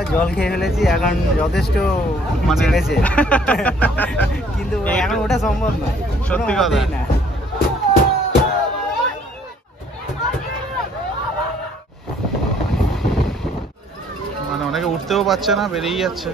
একবার জল খেয়ে ফেলেছি, এখন যথেষ্ট মানে গেছে, কিন্তু এখন ওটা সম্ভব নয়, সত্যি কথা না। মানে অনেকে উঠতেও পারছে না, বেরিয়ে যাচ্ছে।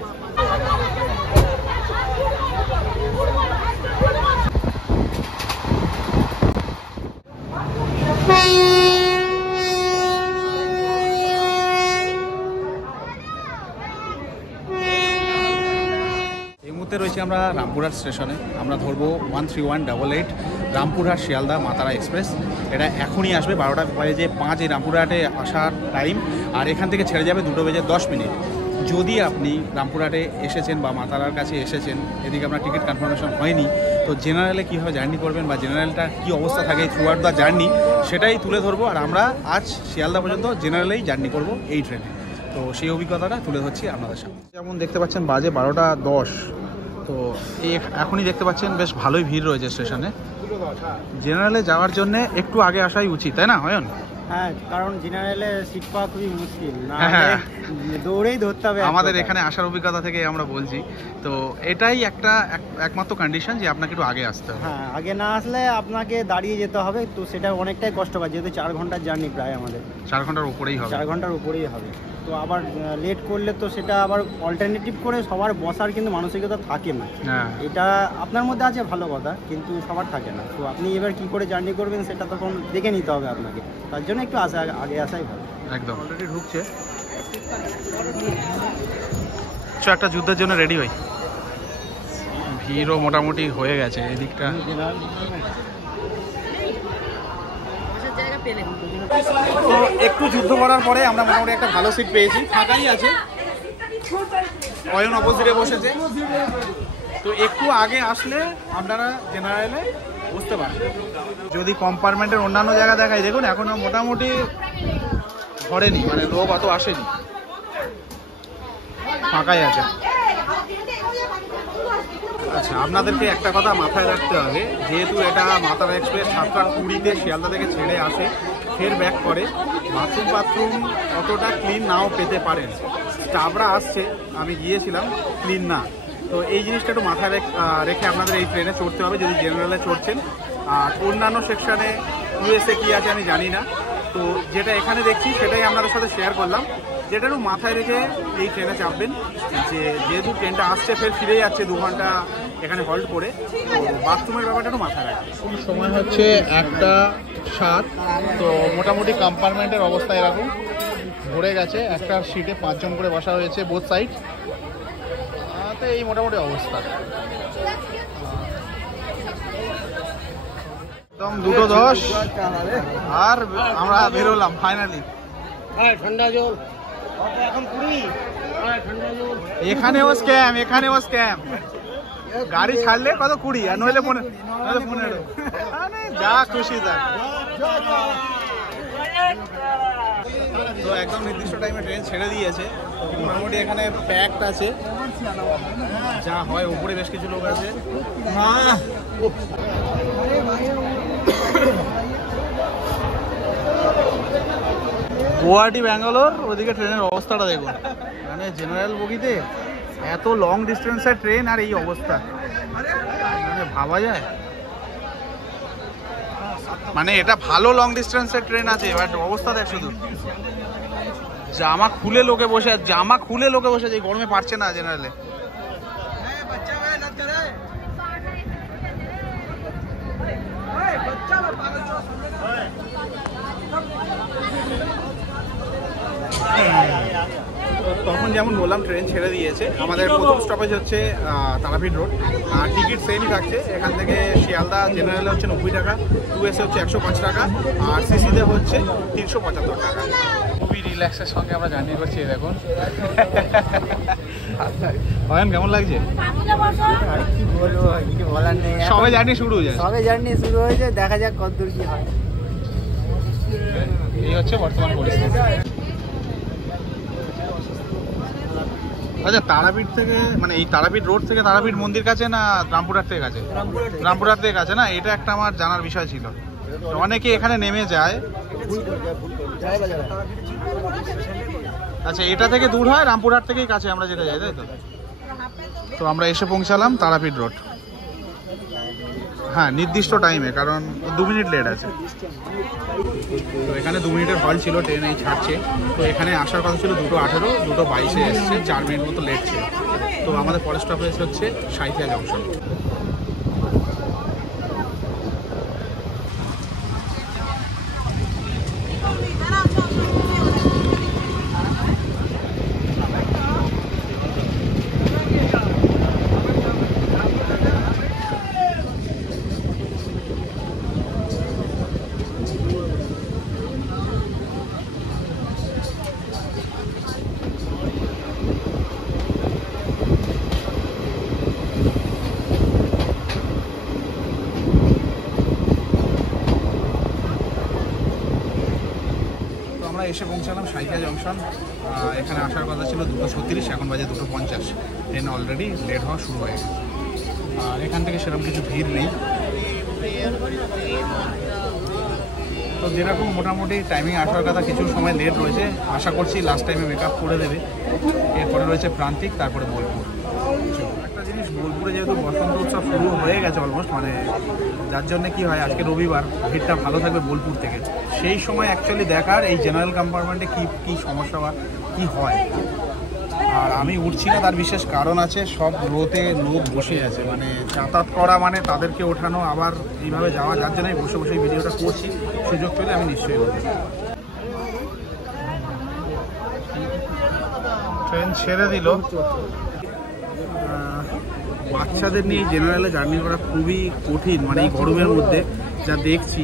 রয়েছে আমরা রামপুরহাট স্টেশনে। আমরা ধরবো 13188 রামপুরহাট শিয়ালদা মাতারা এক্সপ্রেস। এটা এখনই আসবে 12:05 এই রামপুরহাটে আসার টাইম, আর এখান থেকে ছেড়ে যাবে 2:10। যদি আপনি রামপুরহাটে এসেছেন বা মাতারার কাছে এসেছেন, এদিকে আপনার টিকিট কনফার্মেশন হয়নি, তো জেনারেলে কীভাবে জার্নি করবেন বা জেনারেলটা কী অবস্থা থাকে থ্রু আউট দ্য জার্নি, সেটাই তুলে ধরবো। আর আমরা আজ শিয়ালদা পর্যন্ত জেনারেলেই জার্নি করব এই ট্রেনে, তো সেই অভিজ্ঞতাটা তুলে ধরছি আপনাদের সামনে। যেমন দেখতে পাচ্ছেন বাজে 12:10, তো এই এখনই দেখতে পাচ্ছেন বেশ ভালোই ভিড় রয়েছে স্টেশনে। জেনারেলে যাওয়ার জন্য একটু আগে আসাই উচিত, তাই না অয়ন? হ্যাঁ, কারণ জেনারেলে সিট পাওয়া খুবই মুশকিল, না দৌড়েই ধরতে হবে। আমাদের এখানে আসার অভিজ্ঞতা থেকে আমরা বলছি, তো এটাই একমাত্র কন্ডিশন যে আপনাকে একটু আগে আসতে হবে। হ্যাঁ, আগে না আসলে আপনাকে দাঁড়িয়ে যেতে হবে, তো সেটা অনেকটাই কষ্টকর, যেহেতু 4 ঘন্টার জার্নি প্রায় আমাদের। 4 ঘন্টার উপরেই হবে। 4 ঘন্টার উপরেই হবে, তো আবার লেট করলে তো সেটা আবার অল্টারনেটিভ করে সবার বসার কিন্তু মানসিকতা থাকে না। এটা আপনার মধ্যে আছে ভালো কথা, কিন্তু সবার থাকে না। তো আপনি এবার কি করে জার্নি করবেন সেটা তখন দেখে নিতে হবে আপনাকে, তার জন্য একটু আগে আসাই ভালো। একদম অলরেডি ঢুকছে, একটা যুদ্ধের জন্য রেডি হই। ভিড়ও মোটামুটি হয়ে গেছে এদিকটা। তো একটু যুদ্ধ করার পরে আমরা মোটামুটি একটা ভালো সিট পেয়েছি, ফাঁকাই আছে। অয়ন অপোজিটে বসেছে, তো একটু আগে আসলে আপনারা জেনারেলে বুঝতে পারেন। যদি কম্পার্টমেন্টের অন্যান্য জায়গা দেখাই, দেখুন এখনো মোটামুটি ভরেনি, মানে লোক অত আসেনি, ফাঁকাই আছে। আচ্ছা, আপনাদেরকে একটা কথা মাথায় রাখতে হবে, যেহেতু এটা মাতারা এক্সপ্রেস 7:20 শিয়ালদা থেকে ছেড়ে আসে, ফের ব্যাক করে, বাথরুম অতটা ক্লিন নাও পেতে পারেন। স্টাফরা আসছে, আমি গিয়েছিলাম, ক্লিন না। তো এই জিনিসটা একটু মাথায় রেখে আপনাদের এই ট্রেনে চড়তে হবে যদি জেনারেলে চড়ছেন। আর অন্যান্য সেকশানে ইউএসএ কী আছে আমি জানি না, তো যেটা এখানে দেখছি সেটাই আপনাদের সাথে শেয়ার করলাম। যেটা একটু মাথায় রেখে এই ট্রেনে চাপবেন, যে যেহেতু ট্রেনটা আসছে ফের ফিরে যাচ্ছে 2 ঘন্টা এখানে হল্ট করে, তো বাথরুমের ব্যাপারটা একটু মাথায় রাখবেন। সময় হচ্ছে 1:07, তো মোটামুটি কম্পার্টমেন্টের অবস্থা এরকম ভরে গেছে। একটা সিটে 5 জন করে বসা হয়েছে বোথ সাইড, তো এই মোটামুটি অবস্থা। একদম 2:10 আর আমরা বেরোলাম ফাইনালি। ঠান্ডা জল এখানেও স্ক্যাম। গাড়ি ছাড়লে কত 20 আর নইলে 15। যা খুশি যা। তো একদম নির্দিষ্ট টাইমে ট্রেন ছেড়ে দিয়েছে, মোটামুটি এখানে প্যাকড আছে, যা হয়। উপরে বেশ কিছু লোক আছে। গুয়াহাটি ব্যাঙ্গালোর, ওদিকে ট্রেনের অবস্থাটা দেখুন। মানে জেনারেল বগিতে এত লং ডিস্টেন্সের ট্রেন আর এই অবস্থা, মানে ভাবা যায়। মানে এটা ভালো লং ডিস্টেন্সের ট্রেন আছে, বাট অবস্থা দেখ শুধু। জামা খুলে লোকে বসে আছে, এই গরমে পারছে না জেনারেলে। তখন যেমন বললাম ট্রেন ছেড়ে দিয়েছে। আমাদের প্রথম স্টপেজ হচ্ছে তারাপীঠ রোড, আর টিকিট সেমই থাকছে। এখান থেকে শিয়ালদা জেনারেলে হচ্ছে 90 টাকা, 2এসে হচ্ছে 105 টাকা, আর সিসিতে হচ্ছে 375 টাকা। খুবই রিল্যাক্সের সঙ্গে আমরা জার্নি করছি। দেখুন অয়ন কেমন লাগছে? বলার নেই, সবে জার্নি শুরু হয়েছে, দেখা যাক কতদূর কি হয়। এই হচ্ছে বর্তমান পরিস্থিতি। আচ্ছা, তারাপীঠ থেকে মানে এই তারাপীঠ রোড থেকে তারাপীঠ মন্দির কাছে না রামপুরহাট থেকে কাছে? রামপুরহাট থেকে কাছে না, এটা একটা আমার জানার বিষয় ছিল। অনেকে এখানে নেমে যায়, আচ্ছা, এটা থেকে দূর হয়, রামপুরহাট থেকেই কাছে আমরা যেতে যাই, তাই তো? তো আমরা এসে পৌঁছালাম তারাপীঠ রোড। হ্যাঁ, নির্দিষ্ট টাইমে, কারণ 2 মিনিট লেট আছে। তো এখানে 2 মিনিটের হল ছিল, ট্রেন এই ছাড়ছে। তো এখানে আসার কথা ছিল 2:18, 2:22-এ এসছে, 4 মিনিট মতো লেট ছিল। তো আমাদের পরের স্টপেজ হচ্ছে সাঁইথিয়া জংশন। এসে পৌঁছালাম সাঁইথিয়া জংশন। এখানে আসার কথা ছিল 2:36, এখন বাজে 2:50। ট্রেন অলরেডি লেট হওয়া শুরু হয়ে গেছে। আর এখান থেকে সেরকম কিছু ভিড় নেই। তো যেরকম মোটামুটি টাইমিং আসার কথা, কিছু সময় লেট রয়েছে। আশা করছি লাস্ট টাইমে মেক আপ করে দেবে। এরপরে রয়েছে প্রান্তিক, তারপরে বোলপুর। একটা জিনিস, বোলপুরে যেহেতু বসন্ত উৎসব শুরু হয়ে গেছে অলমোস্ট, মানে যার জন্য কি হয়, আজকে রবিবার, ভিড়টা ভালো থাকবে বোলপুর থেকে। সেই সময় অ্যাকচুয়ালি দেখার এই জেনারেল কম্পার্টমেন্টে কী সমস্যা বা কী হয়। আর আমি উঠছি না, তার বিশেষ কারণ আছে। সব রোতে লোক বসে আছে, মানে যাতায়াত করা মানে তাদেরকে ওঠানো, আবার এইভাবে যাওয়া, যার জন্য আমি বসে বসে ভিডিওটা করছি। সুযোগ পেলে আমি নিশ্চয়ই করব। ট্রেন ছেড়ে দিল। বাচ্চাদের নিয়ে জেনারেলে জার্নি করা খুবই কঠিন, মানে এই গরমের মধ্যে যা দেখছি।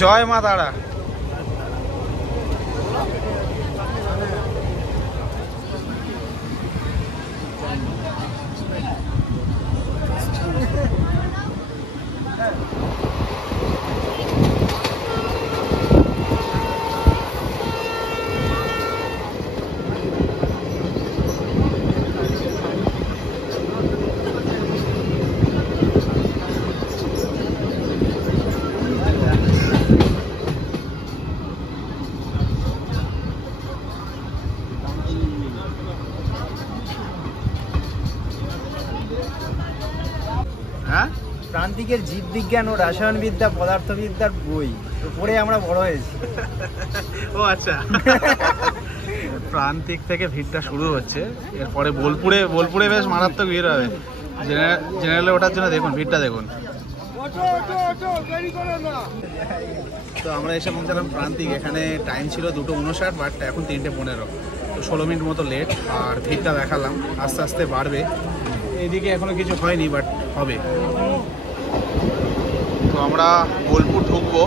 জয় মা তারা। প্রান্তিকের জীববিজ্ঞান ও রসায়নবিদ্যা, পদার্থবিদ্যার বই পড়ে আমরা বড় হয়েছি। ও আচ্ছা। প্রান্তিক থেকে ভিড়টা শুরু হচ্ছে, এরপরে বোলপুরে বেশ মারাত্মক ভিড় হবে। জেনারেলে ওঠার জন্য দেখুন ভিড়টা দেখুন। তো আমরা এসে পৌঁছালাম প্রান্তিক। এখানে টাইম ছিল 2:59, বাট এখন 3:15। তো 16 মিনিট মতো লেট। আর ভিড়টা দেখালাম, আস্তে আস্তে বাড়বে। এইদিকে এখনো কিছু হয়নি, বাট হবে। তো আমরা বোলপুর ঢুকবো।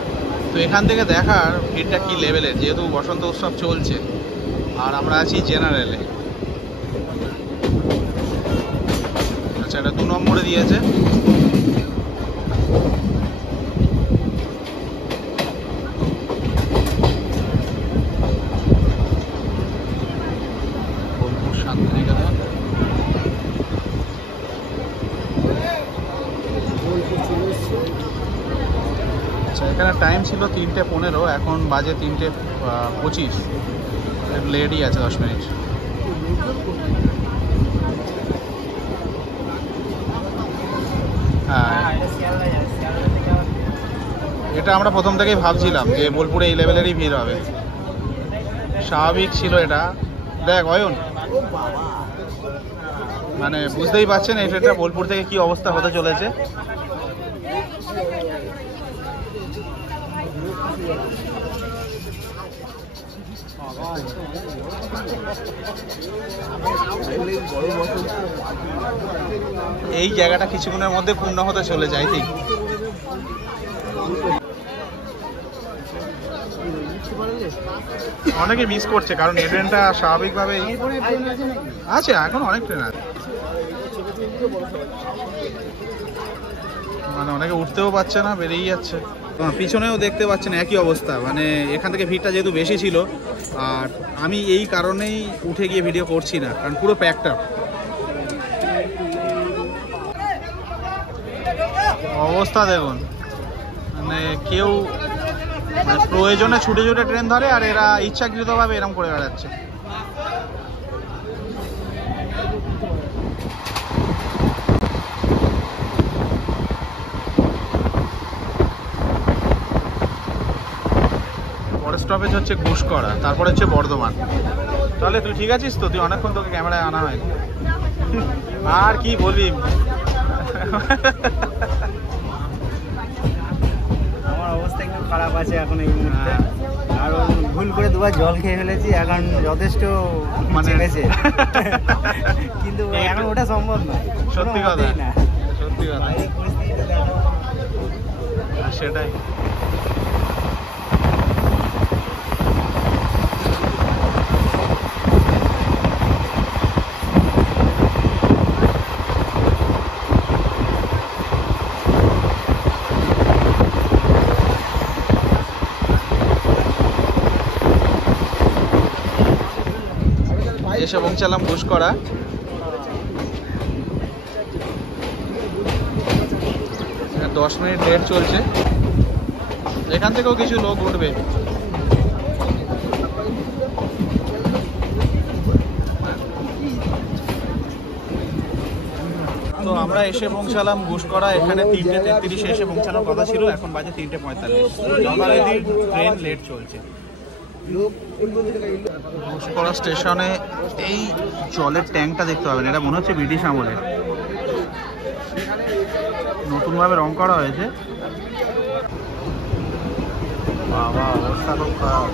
তো এখান থেকে দেখার ভিড়টা কী লেভেলের, যেহেতু বসন্ত উৎসব চলছে আর আমরা আছি জেনারেলে। আচ্ছা, এটা 2 নম্বরে দিয়েছে। বোলপুর শান্তিনিকেতন। আচ্ছা, এখানে টাইম ছিল 3:15, এখন বাজে 3:25। লেটই আছে 10 মিনিট। হ্যাঁ, এটা আমরা প্রথম থেকেই ভাবছিলাম যে বোলপুরে এই লেভেলেরই ভিড় হবে। স্বাভাবিক ছিল এটা। দেখ অয়ন, মানে বুঝতেই পারছেন এই ট্রেনটা বোলপুর থেকে কি অবস্থা হতে চলেছে। এই জায়গাটা কিছুক্ষণের মধ্যে পূর্ণ হতে চলে যায়। ঠিক অনেকে মিস করছে, কারণ এই ট্রেনটা স্বাভাবিকভাবেই আছে। এখন অনেক ট্রেন আছে, মানে অনেকে উঠতেও পারছে না, বেরিয়ে যাচ্ছে। পিছনেও দেখতে পাচ্ছেন একই অবস্থা, মানে এখান থেকে ভিড়টা যেহেতু বেশি ছিল, আর আমি এই কারণেই উঠে গিয়ে ভিডিও করছি না, কারণ পুরো প্যাকটা অবস্থা দেখুন, মানে কেউ মানে প্রয়োজনে ছুটে ছুটে ট্রেন ধরে, আর এরা ইচ্ছাকৃতভাবে এরকম করে বেড়াচ্ছে। পরের স্টপেজ হচ্ছে ঘুষকরা, তারপরে হচ্ছে বর্ধমান। তাহলে তুই ঠিক আছিস তো? তুই অনেকক্ষণ তোকে ক্যামেরায় আনা হয়নি। আর কি বলবি, আমার অবস্থা একটু খারাপ আছে এখন এই মুহূর্তে, কারণ ভুল করে দুবার জল খেয়ে ফেলেছি, এখন যথেষ্ট মানে চেপেছে। কিন্তু এখন ওটা সম্ভব না, সত্যি কথা, না। সত্যি কথা, এই পরিস্থিতিতে দেখো। সেটাই। এসে পৌঁছালাম ঘুষকরা। 10 মিনিট লেট চলছে, এখান থেকেও কিছু লোক উঠবে। তো আমরা এসে পৌঁছালাম ঘুষকরা, এখানে 3:33 এসে পৌঁছানোর কথা ছিল, এখন বাজে 3:45। যথারীতি ট্রেন লেট চলছে। ঘুষকরা স্টেশনে এই জলের ট্যাঙ্কটা দেখতে পাবেন, এটা মনে হচ্ছে ব্রিটিশ আমলের, নতুনভাবে রং করা হয়েছে। বাবা, অবস্থা খুব খারাপ।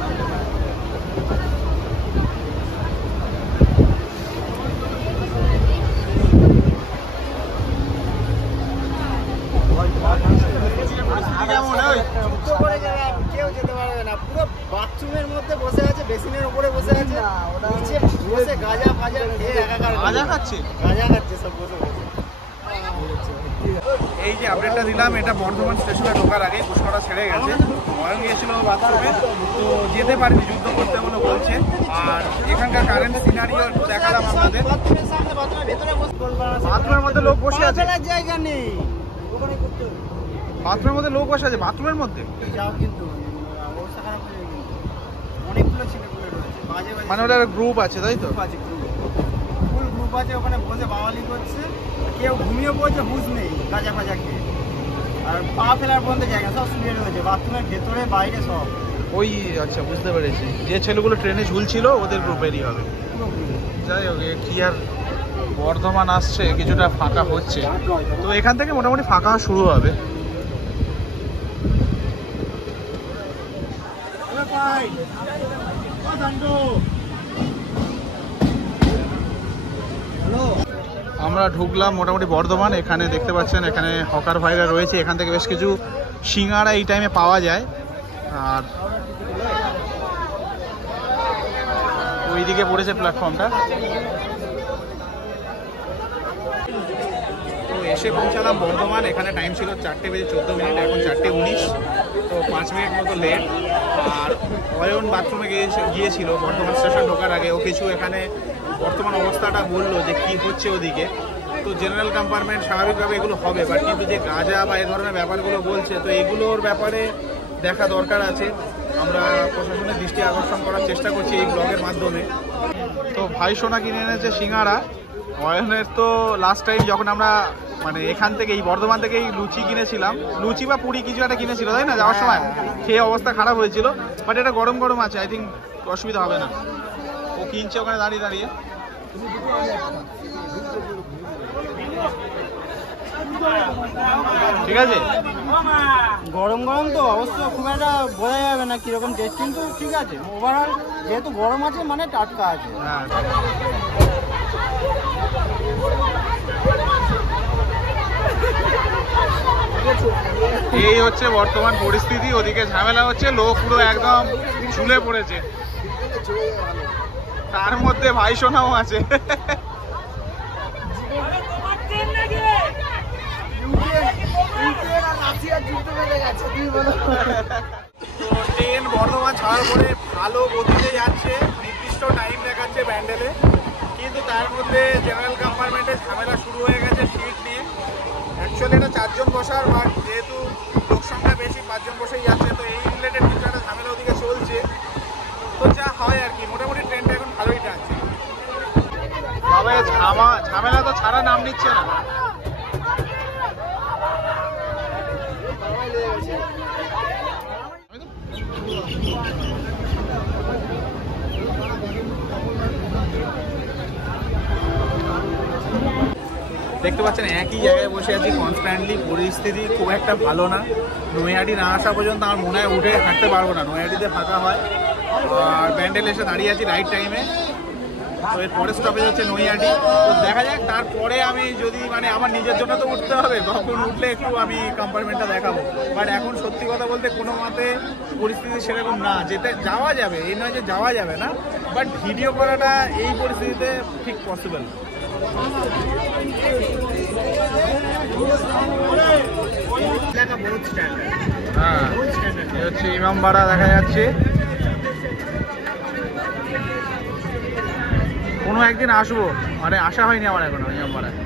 কেউ যেতে পারবে না, পুরো বাথরুমের মধ্যে বসে আছে, বেসিনের উপরে বসে আছে, নিচে বসে গাঁজা ফাজা খেয়ে একাকার, গাঁজা খাচ্ছে সব বসে বসে। এই যে আপডেটটা দিলাম, এটা বর্ধমান স্টেশনে ঢোকার আগে ঘুষকরা ছেড়ে গেছে। অয়ন গিয়েছিল বাথরুমে, তো যেতে পারেনি, যুদ্ধ করতে বলে বলছে। আর এখানকার কারেন্ট সিনারিও দেখালাম আপনাদের। বাথরুমের সামনে, বাথরুমের ভেতরে বসে করবে না, বাথরুমের মধ্যে লোক বসে আছে, ফেলার জায়গা নেই, ওখানে করতে হবে। বাথরুমের মধ্যে লোক বসে আছে, বাথরুমের মধ্যে যাও, কিন্তু অবস্থা খারাপ হয়ে যাবে, কিন্তু অনেকগুলো ছেলেগুলো রয়েছে, বাজে বাজে মানে ওটা গ্রুপ আছে, তাই তো? গ্রুপ আছে, ফুল গ্রুপ আছে, ওখানে বসে বাওয়ালি করছে, কেউ ঘুমিয়ে পড়ছে, হুঁশ নেই, গাঁজা ফাজা খেয়ে। আর পা ফেলার বন্ধ জায়গা, সব শুয়ে রয়েছে বাথরুমের ভেতরে বাইরে সব। ওই আচ্ছা, বুঝতে পেরেছি, যে ছেলেগুলো ট্রেনে ঝুলছিল ওদের গ্রুপেরই হবে। যাই হোক, কি আর, বর্ধমান আসছে, কিছুটা ফাঁকা হচ্ছে, তো এখান থেকে মোটামুটি ফাঁকা শুরু হবে। আমরা ঢুকলাম মোটামুটি বর্ধমান। এখানে দেখতে পাচ্ছেন, এখানে হকার ভাইরা রয়েছে, এখান থেকে বেশ কিছু সিঙ্গাড়া এই টাইমে পাওয়া যায়। আর ওইদিকে পড়েছে প্ল্যাটফর্মটা। তো এসে পৌঁছালাম বর্ধমান, এখানে টাইম ছিল 4:14, এখন 4:19, তো 5 মিনিট মতো লেট। আর অয়ন বাথরুমে গিয়েছিল বর্ধমান স্টেশন ঢোকার আগে, ও কিছু এখানে বর্তমান অবস্থাটা বললো যে কি হচ্ছে ওদিকে। তো জেনারেল কম্পার্টমেন্ট স্বাভাবিকভাবে এগুলো হবে, বাট কিন্তু যে গাঁজা বা এই ধরনের ব্যাপারগুলো বলছে, তো এগুলোর ব্যাপারে দেখা দরকার আছে। আমরা প্রশাসনের দৃষ্টি আকর্ষণ করার চেষ্টা করছি এই ব্লগের মাধ্যমে। তো ভাই সোনা কিনে এনেছে সিঙ্গাড়া। অয়নের তো লাস্ট টাইম যখন আমরা মানে এখান থেকে এই বর্ধমান থেকেই লুচি কিনেছিলাম, লুচি বা পুরি কিছু একটা কিনেছিল, তাই না, যাওয়ার সময় খেয়ে অবস্থা খারাপ হয়েছিল। বাট এটা গরম গরম আছে, আই থিঙ্ক অসুবিধা হবে না। ও কিনছে ওখানে দাঁড়িয়ে দাঁড়িয়ে। ঠিক আছে, গরম গরম তো অবশ্য খুব একটা বোঝা যাবে না কিরকম টেস্ট, কিন্তু ঠিক আছে, ওভারঅল যেহেতু গরম আছে মানে টাটকা আছে। হ্যাঁ। এই হচ্ছে বর্তমান পরিস্থিতি। ওদিকে ঝামেলা হচ্ছে, লোক পুরো একদম ঝুলে পড়েছে, তার মধ্যে ভাই সোনাও আছে। তো ট্রেন বর্ধমান ছাড়ার পরে ভালো গতিতে যাচ্ছে, নির্দিষ্ট টাইম দেখাচ্ছে ব্যান্ডেলে, কিন্তু তার মধ্যে জেনারেল কম্পার্টমেন্টে ঝামেলা শুরু হয়ে গেছে সিট নিয়ে। অ্যাকচুয়ালি এটা 4 জন বসার, বাট যেহেতু লোক সংখ্যা বেশি 5 জন বসেই যাচ্ছে, তো এই রিলেটেড কিছু একটা ঝামেলা ওদিকে চলছে। তো যা হয় আর কি, মোটামুটি ট্রেনটা এখন ভালোই টানছে। তবে ঝামেলা তো ছাড়া নাম নিচ্ছে না। দেখতে পাচ্ছেন একই জায়গায় বসে আছি কনস্ট্যান্টলি, পরিস্থিতি খুব একটা ভালো না। নৈহাটি না আসা পর্যন্ত আমার মনে হয় উঠে হাঁটতে পারবো না, নৈহাটিতে ফাঁকা হয়। আর ব্যান্ডেল এসে দাঁড়িয়ে আছি রাইট টাইমে, তো এর পরের স্টপেজ হচ্ছে নৈহাটি। তো দেখা যাক, তারপরে আমি যদি মানে আমার নিজের জন্য তো উঠতে হবে, তখন উঠলে একটু আমি কম্পার্টমেন্টটা দেখাবো। বাট এখন সত্যি কথা বলতে কোনো মতে পরিস্থিতি সেরকম না, যেতে যাওয়া যাবে, এই নয় যে যাওয়া যাবে না, বাট ভিডিও করাটা এই পরিস্থিতিতে ঠিক পসিবল। হ্যাঁ, হচ্ছে ইমামবাড়া দেখা যাচ্ছে। কোনো একদিন আসবো, মানে আসা হয়নি আমার এখনো ইমামবাড়ায়।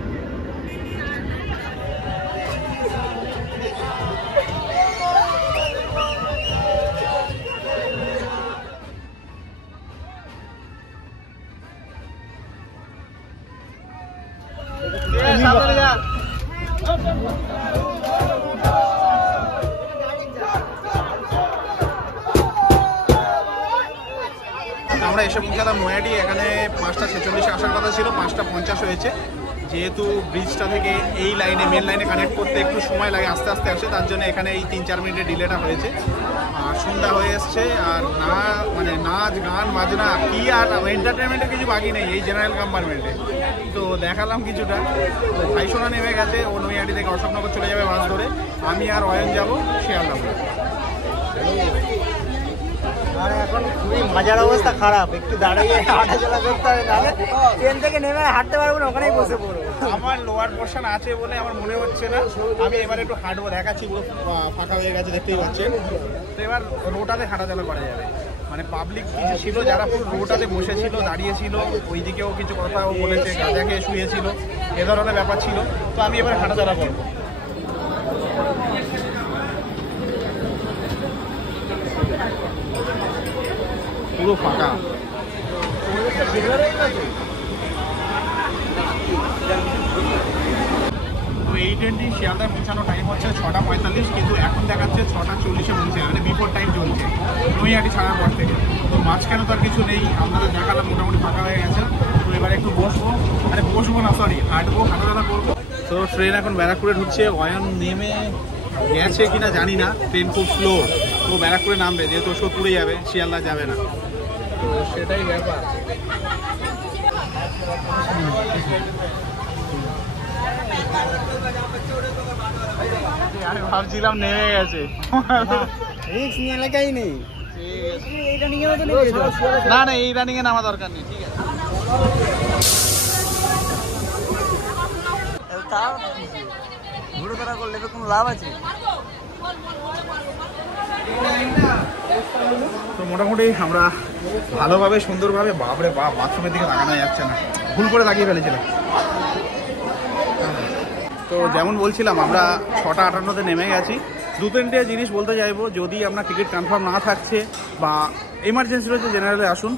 আমরা এসে পৌঁছালাম নৈহাটি। এখানে 5:46 আসার কথা ছিল, 5:50 হয়েছে। যেহেতু ব্রিজটা থেকে এই লাইনে মেন লাইনে কানেক্ট করতে একটু সময় লাগে, আস্তে আস্তে আসে, তার জন্য এখানে এই 3-4 মিনিটের ডিলেটা হয়েছে। আর সন্ধ্যা হয়ে এসছে, আর মানে নাচ গান বাজনা কি আর এন্টারটেনমেন্টের কিছু বাকি নেই এই জেনারেল কম্পার্টমেন্টে। তো দেখালাম কিছুটা। তো ভাইসোনা নেমে গেছে, ও নৈহাটি থেকে অশোকনগর চলে যাবে বাস ধরে, আমি আর অয়ন যাবো শিয়ালদা। আর এখন খুবই মজার অবস্থা খারাপ, একটু দাঁড়িয়ে হাঁটাচলা করতে হবে, নাহলে ট্রেন থেকে নেমে হাঁটতে পারবো না, ওখানেই বসে পড়বো। আমার লোয়ার পোর্শন আছে বলে আমার মনে হচ্ছে না, আমি এবার একটু হাঁটবো, দেখাচ্ছি পুরো ফাঁকা হয়ে গেছে দেখতেই পাচ্ছেন। তো এবার রোটাতে হাঁটাচলা করা যাবে, মানে পাবলিক কিছু ছিল যারা পুরো রোটাতে বসেছিল, দাঁড়িয়েছিল, ওই দিকেও কিছু কথাও বলেছে, গাঁজা খেয়ে শুয়েছিল, এ ধরনের ব্যাপার ছিল। তো আমি এবার হাঁটাচলা করবো। পুরো ফাঁকা। তো এই ট্রেনটি শিয়ালদায় পৌঁছানোর টাইম হচ্ছে 6:45, কিন্তু এখন দেখাচ্ছে 6:40-এ পৌঁছে, মানে বিফোর টাইম চলছে নৈহাটি ছাড়ার পর থেকে। তো মাঝখানে তো আর কিছু নেই, আপনাদের দেখালাম মোটামুটি ফাঁকা হয়ে গেছে। তো এবার একটু বসবো না, সরি হাঁটবো, হাঁটাচলা করবো। তো ট্রেন এখন ব্যারাকপুরে ঢুকছে। অয়ন নেমে গেছে কিনা জানি না, ট্রেন খুব স্লো, তো ব্যারাকপুরে নামবে, যেহেতু সোদপুরে যাবে, শিয়ালদা যাবে না, তো সেটাই ব্যাপার। আমি ভাবছিলাম নেমে গেছে, রিস্ক নিয়ে এলাকাই নেই। এই রানিংয়ের মতো না না, এই রানিংয়ে নামা দরকার নেই, ঠিক আছে। তাও ঘুরে ধরা করলে তো কোনো লাভ আছে? তো মোটামুটি আমরা ভালোভাবে সুন্দরভাবে, বাপরে বাপ, বাথরুমের দিকে তাকানো যাচ্ছে না, ভুল করে তাকিয়ে ফেলেছিলাম। তো যেমন বলছিলাম, আমরা 6:58-তে নেমে গেছি। 2-3টে জিনিস বলতে চাইবো, যদি আপনার টিকিট কনফার্ম না থাকছে বা এমার্জেন্সি রয়েছে, জেনারেলে আসুন।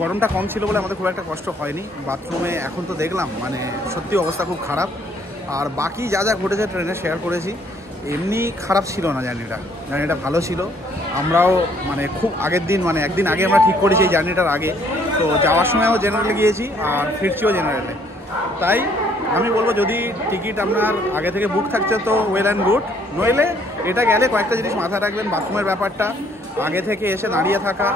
গরমটা কম ছিল বলে আমাদের খুব একটা কষ্ট হয়নি। বাথরুমে এখন তো দেখলাম মানে সত্যি অবস্থা খুব খারাপ। আর বাকি যা যা ঘটেছে ট্রেনে শেয়ার করেছি, এমনি খারাপ ছিল না, জার্নিটা ভালো ছিল। আমরাও মানে খুব আগের দিন, মানে একদিন আগে আমরা ঠিক করেছি এই জার্নিটার আগে, তো যাওয়ার সময়ও জেনারেলে গিয়েছি আর ফিরছিও জেনারেলে। তাই আমি বলবো, যদি টিকিট আপনার আগে থেকে বুক থাকছে তো ওয়েল অ্যান্ড গুড, নইলে এটা গেলে কয়েকটা জিনিস মাথায় রাখবেন। বাথরুমের ব্যাপারটা, আগে থেকে এসে দাঁড়িয়ে থাকা,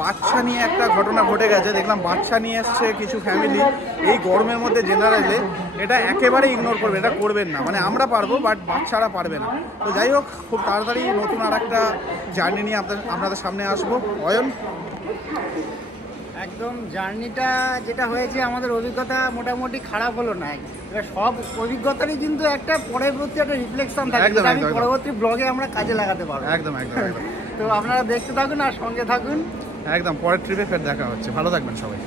বাচ্চা নিয়ে একটা ঘটনা ঘটে গেছে, দেখলাম বাচ্চা নিয়ে এসছে কিছু ফ্যামিলি এই গরমের মধ্যে জেনারেলে, এটা একেবারে ইগনোর করবেন, এটা করবেন না। মানে আমরা পারবো, বাট বাচ্চারা পারবে না। তো যাই হোক, খুব তাড়াতাড়ি নতুন আর একটা জার্নি নিয়ে আপনাদের সামনে আসবো। অয়ন, একদম জার্নিটা যেটা হয়েছে, আমাদের অভিজ্ঞতা মোটামুটি খারাপ হলো না। এবার সব অভিজ্ঞতারই কিন্তু একটা পরবর্তী একটা রিফ্লেকশন থাকে, যেটা আমি পরবর্তী ব্লগে আমরা কাজে লাগাতে পারবো। একদম। তো আপনারা দেখতে থাকুন আর সঙ্গে থাকুন। একদম, পরের ট্রিপে ফের দেখা হচ্ছে। ভালো থাকবেন সবাই।